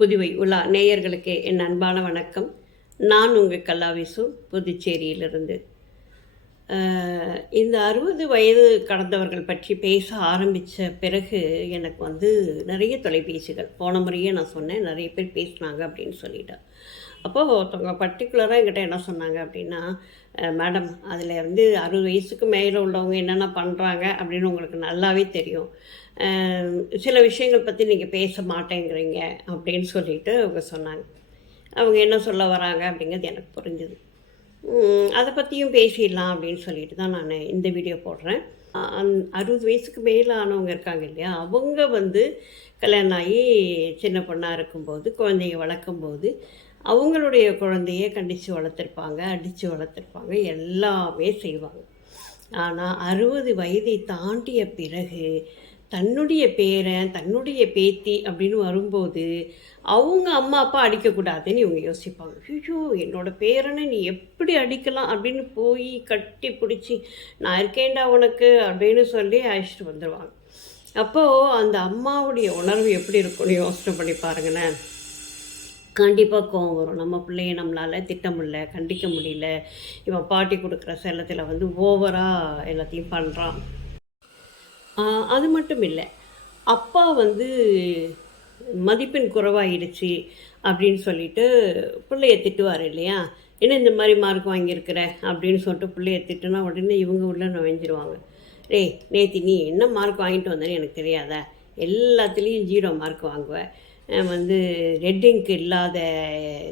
புதுவை உலா நேயர்களுக்கு என் அன்பான வணக்கம். நான் உங்கள் கல்லாவிசு, புதுச்சேரியிலிருந்து. இந்த 60 வயது கடந்தவர்கள் பற்றி பேச ஆரம்பித்த பிறகு எனக்கு நிறைய தொலைபேசிகள். போன முறையே நான் சொன்னேன், நிறைய பேர் பேசினாங்க அப்படின்னு சொல்லிட்டேன். அப்போது ஒருத்தவங்க பர்டிகுலராக என்கிட்ட என்ன சொன்னாங்க அப்படின்னா, மேடம் அதில் 60 வயசுக்கு மேலே உள்ளவங்க என்னென்ன பண்ணுறாங்க அப்படின்னு உங்களுக்கு நல்லாவே தெரியும். சில விஷயங்கள் பற்றி நீங்கள் பேச மாட்டேங்கிறீங்க அப்படின்னு சொல்லிட்டு அவங்க சொன்னாங்க. அவங்க என்ன சொல்ல வராங்க அப்படிங்கிறது எனக்கு புரிஞ்சுது. அதை பற்றியும் பேசிடலாம் அப்படின்னு சொல்லிட்டு தான் நான் இந்த வீடியோ போடுறேன். 60 வயசுக்கு மேலே ஆனவங்க இருக்காங்க இல்லையா, அவங்க கல்யாணம் ஆகி சின்ன பொண்ணாக இருக்கும்போது, குழந்தைங்க வளர்க்கும்போது, அவங்களுடைய குழந்தைய கண்டித்து வளர்த்துருப்பாங்க, அடித்து வளர்த்துருப்பாங்க, எல்லாமே செய்வாங்க. ஆனால் 60 வயதை தாண்டிய பிறகு தன்னுடைய பேரன், தன்னுடைய பேத்தி அப்படின்னு வரும்போது, அவங்க அம்மா அப்பா அடிக்கக்கூடாதுன்னு இவங்க யோசிப்பாங்க. ஐயோ, என்னோடய பேரனை நீ எப்படி அடிக்கலாம் அப்படின்னு போய் கட்டி பிடிச்சி, நான் இருக்கேன்டா உனக்கு அப்படின்னு சொல்லி அழைச்சிட்டு வந்துடுவாங்க. அப்போது அந்த அம்மாவுடைய உணர்வு எப்படி இருக்கும்னு யோசனை பண்ணி பாருங்களேன். கண்டிப்பாக கோவம் வரும். நம்ம பிள்ளைய நம்மளால் திட்ட முடியல, கண்டிக்க முடியல, இவன் பாட்டி கொடுக்குற செல்லத்தில் ஓவராக எல்லாத்தையும் பண்ணுறான். அது மட்டும் இல்லை, அப்பா மதிப்பெண் குறைவாயிடுச்சு அப்படின்னு சொல்லிட்டு பிள்ளைய திட்டுவார் இல்லையா, என்ன இந்த மாதிரி மார்க் வாங்கியிருக்கிற அப்படின்னு சொல்லிட்டு பிள்ளைய திட்டுனா உடனே இவங்க உள்ள நுழைஞ்சிருவாங்க. டேய், நேற்று நீ என்ன மார்க் வாங்கிட்டு வந்தேன்னு எனக்கு தெரியாதா, எல்லாத்துலேயும் 0 மார்க் வாங்குவேன், ரெட் இங்க் இல்லாத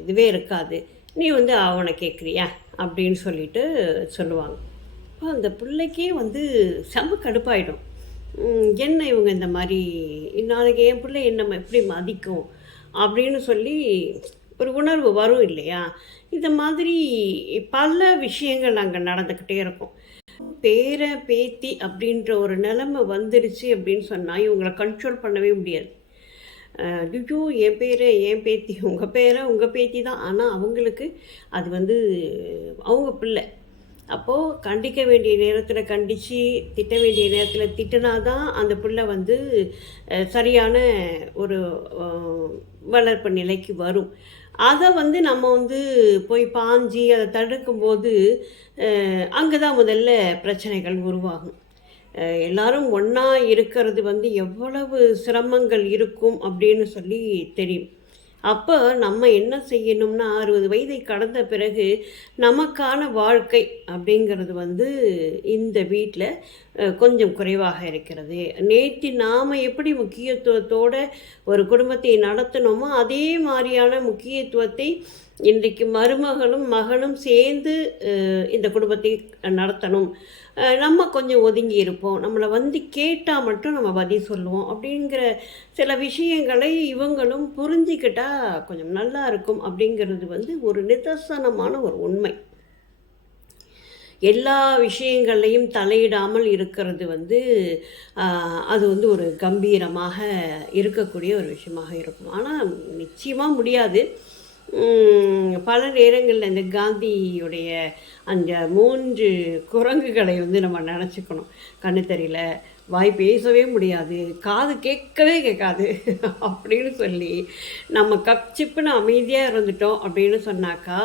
இதுவே இருக்காது, நீ அவனை கேட்குறியா அப்படின்னு சொல்லிட்டு சொல்லுவாங்க. அப்போ அந்த பிள்ளைக்கே செம கடுப்பாயிடும். என்ன இவங்க இந்த மாதிரி நாளைக்கு என் பிள்ளை என்ன எப்படி மதிக்கும் அப்படின்னு சொல்லி ஒரு உணர்வு வரும் இல்லையா. இந்த மாதிரி பல விஷயங்கள் அங்கே நடந்துக்கிட்டே இருக்கும். பேர பேத்தி அப்படின்ற ஒரு நிலைமை வந்துடுச்சு அப்படின்னு சொன்னால் இவங்களை கண்ட்ரோல் பண்ணவே முடியாது. ஐயோ, என் பேரை என் பேத்தி, உங்கள் பேரை உங்கள் பேத்தி தான், ஆனால் அவங்களுக்கு அது அவங்க பிள்ளை. அப்போது கண்டிக்க வேண்டிய நேரத்தில் கண்டித்து, திட்ட வேண்டிய நேரத்தில் திட்டினா தான் அந்த பிள்ளை சரியான ஒரு வளர்ப்பு நிலைக்கு வரும். அதை நம்ம போய் பாஞ்சி அதை தடுக்கும்போது அங்கே தான் முதல்ல பிரச்சனைகள் உருவாகும். எல்லாரும் ஒன்றா இருக்கிறது எவ்வளவு சிரமங்கள் இருக்கும் அப்படின்னு சொல்லி தெரியும். அப்போ நம்ம என்ன செய்யணும்னா, 60 வயதை கடந்த பிறகு நமக்கான வாழ்க்கை அப்படிங்கிறது இந்த வீட்டில் கொஞ்சம் குறைவாக இருக்கிறது. நேற்று நாம் எப்படி முக்கியத்துவத்தோடு ஒரு குடும்பத்தை நடத்தினோமோ அதே மாதிரியான முக்கியத்துவத்தை இன்றைக்கு மருமகளும் மகனும் சேர்ந்து இந்த குடும்பத்தை நடத்தணும். நம்ம கொஞ்சம் ஒதுங்கி இருப்போம், நம்மளை கேட்டால் மட்டும் நம்ம பதில் சொல்லுவோம் அப்படிங்கிற சில விஷயங்களை இவங்களும் புரிஞ்சிக்கிட்டால் கொஞ்சம் நல்லா இருக்கும் அப்படிங்கிறது ஒரு நிதர்சனமான ஒரு உண்மை. எல்லா விஷயங்களையும் தலையிடாமல் இருக்கிறது அது ஒரு கம்பீரமாக இருக்கக்கூடிய ஒரு விஷயமாக இருக்கும். ஆனால் நிச்சயமாக முடியாது. பல நேரங்களில் இந்த காந்தியுடைய அந்த 3 குரங்குகளை நம்ம நினச்சிக்கணும். கண்ணு தெரியல, வாய் பேசவே முடியாது, காது கேட்கவே கேட்காது அப்படின்னு சொல்லி நம்ம கப்சிப்புன்னு அமைதியாக இருந்துட்டோம் அப்படின்னு சொன்னாக்கா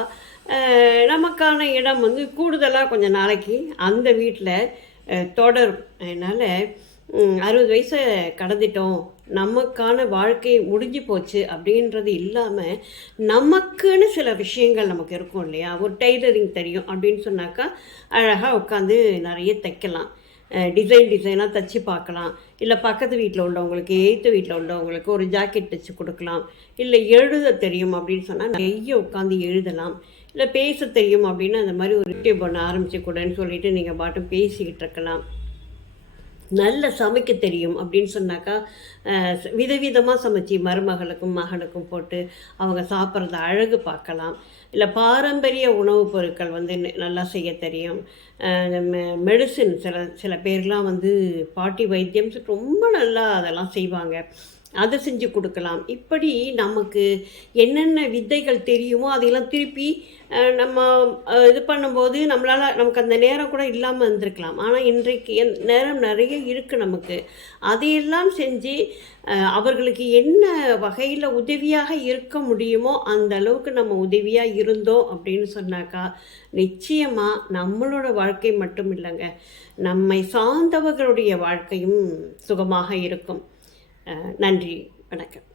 நமக்கான இடம் கூடுதலாக கொஞ்சம் நாளைக்கு அந்த வீட்டில் தொடரும். அதனால் 60 வயசை கடந்துட்டோம், நமக்கான வாழ்க்கை முடிஞ்சு போச்சு அப்படின்றது இல்லாமல் நமக்குன்னு சில விஷயங்கள் நமக்கு இருக்கும் இல்லையா. ஒரு டைலரிங் தெரியும் அப்படின்னு சொன்னாக்கா அழகாக உட்காந்து நிறைய தைக்கலாம், டிசைனாக தைச்சி பார்க்கலாம். இல்லை பக்கத்து வீட்டில் உள்ளவங்களுக்கு, எய்த்து வீட்டில் உள்ளவங்களுக்கு ஒரு ஜாக்கெட் தைச்சி கொடுக்கலாம். இல்லை எழுத தெரியும் அப்படின்னு சொன்னால் நிறைய உட்காந்து எழுதலாம். இல்லை பேச தெரியும் அப்படின்னா அந்த மாதிரி ஒரு யூடியூப் ஒன்று ஆரம்பிச்சு கூடன்னு சொல்லிட்டு நீங்கள் பாட்டும் பேசிக்கிட்டு இருக்கலாம். நல்ல சமைக்க தெரியும் அப்படின்னு சொன்னாக்கா விதவிதமாக சமைச்சி மருமகளுக்கும் மகனுக்கும் போட்டு அவங்க சாப்பிட்றத அழகு பார்க்கலாம். இல்லை பாரம்பரிய உணவுப் பொருட்கள் நல்லா செய்ய தெரியும். மெடிசின் சில பேர்லாம் பாட்டி வைத்தியம் ரொம்ப நல்லா அதெல்லாம் செய்வாங்க. அதை செஞ்சு கொடுக்கலாம். இப்படி நமக்கு என்னென்ன வித்தைகள் தெரியுமோ அதையெல்லாம் திருப்பி நம்ம இது பண்ணும்போது நமக்கு அந்த நேரம் கூட இல்லாமல் இருந்திருக்கலாம். ஆனால் இன்றைக்கு நேரம் நிறைய இருக்குது நமக்கு. அதையெல்லாம் செஞ்சு அவர்களுக்கு என்ன வகையில் உதவியாக இருக்க முடியுமோ அந்த அளவுக்கு நம்ம உதவியாக இருந்தோம் அப்படின்னு சொன்னாக்கா, நிச்சயமாக நம்மளோட வாழ்க்கை மட்டும் இல்லைங்க, நம்மை சார்ந்தவர்களுடைய வாழ்க்கையும் சுகமாக இருக்கும். நன்றி, வணக்கம்.